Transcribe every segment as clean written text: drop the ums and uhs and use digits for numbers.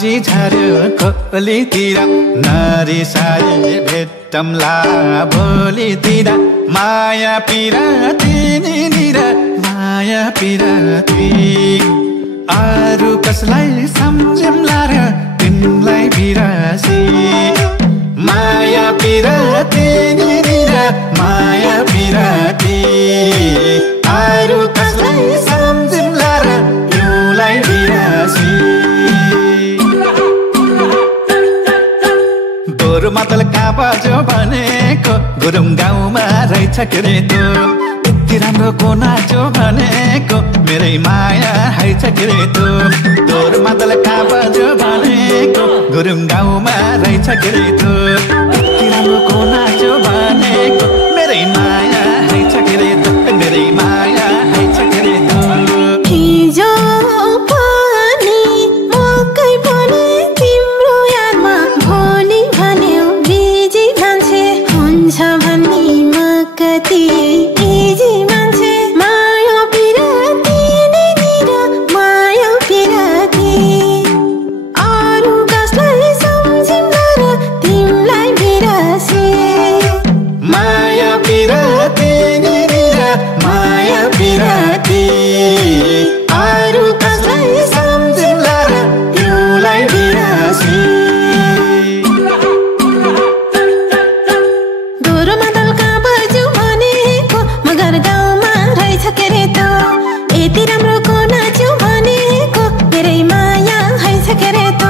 आउजी झर्यो खोलीतिर नरिसाए भेटम्ला भोलितिर माया पिराती निर माया पिराती अरू कसलाई सम्झिम्ला र तिमीलाई बिरासी माया पिराती निर माया पिराती अरू कसलाई सम्झिम्ला र तिमीलाई बिरासी गोरु मतल कहाँ बज्यो भनेको गुरुङ गाउँमा रहेछ के रे त्यो यति राम्रो को नाच्यो भनेको मेरै माया हैछ के रे त्यो गोरु मतल कहाँ बज्यो भनेको गुरुङ गाउँमा रहेछ के रे त्यो यति राम्रो को नाच्यो भनेको मेरै माया हैछ के रे त्यो मेरै माया हैछ के रे त्यो हिजो पनि मकै पनि तिम्रो यादमा भोलि भन्यो बिजी मान्छे हुन्छ भन्ने म कति इजी मान्छे माया पिराती निर माया पिराती अरू कसलाई सम्झिम्ला र तिमीलाई बिरासी माया पिराती निर माया पिराती अरू कसलाई सम्झिम्ला र तिमीलाई बिरासी गोरु मतल कहाँ बज्यो भनेको मगर गाउँमा रहेछ के रे त यति राम्रो को नाच्यो भनेको मेरै माया हैछ के रे त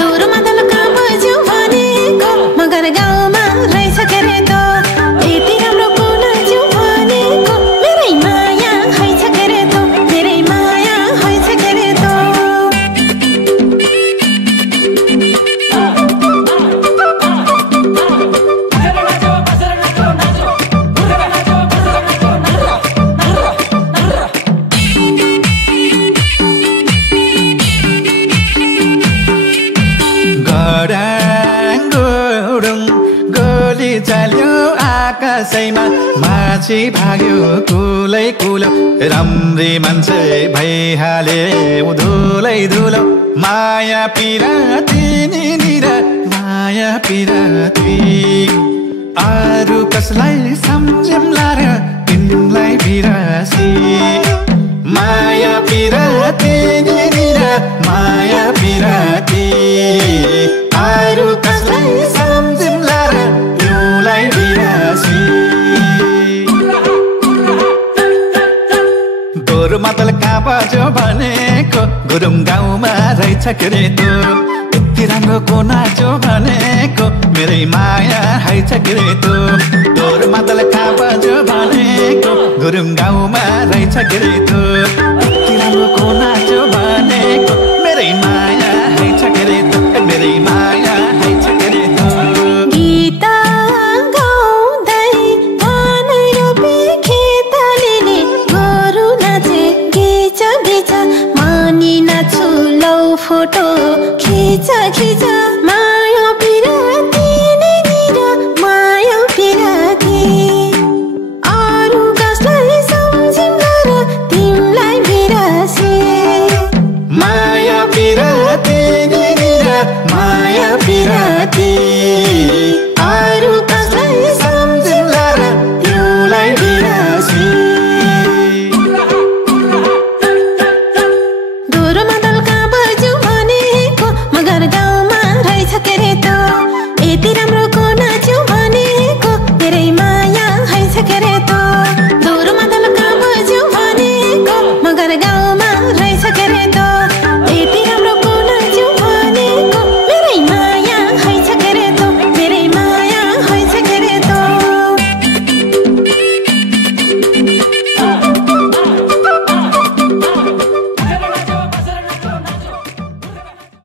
गोरु मतल कहाँ बज्यो भनेको मगर गाउँमा रहेछ के रे त यति राम्रो को नाच्यो भनेको मेरै माया हैछ के रे त मेरै माया हैछ के रे त गडाङ गोली चाल्यो आकाशैमा माछी भाग्यो कुलै कुलो राम्री मान्छे भइहाले धुलै धुलो माया पिराती निर माया पिराती अरू कसलाई सम्झिम्ला र तिमीलाई बिरासी माया पिराती निर माया पिराती अरू कसलाई सम्झिम्ला र तिमीलाई बिरासी गोरु मतल कहाँ बज्यो भनेको गुरुङ गाउँमा रहेछ के रे त्यो यति राम्रो को नाच्यो भनेको मेरै माया हैछ के रे त्यो गोरु मतल कहाँ बज्यो भनेको गुरुङ गाउँमा रहेछ के रे त्यो यति राम्रो को नाच्यो भनेको मेरै माया हैछ के रे त्यो मेरै माया हैछ के रे त्यो गीत गाउँदै धानै रोपे खेतालीले गोरु नाचे घिच घिच मानी नाच्छु लौ फोटो खिच खिच माया पिराती निर माया पिराती अरू कसलाई सम्झिम्ला र तिमीलाई बिरासी माया पिराती निर माया पिराती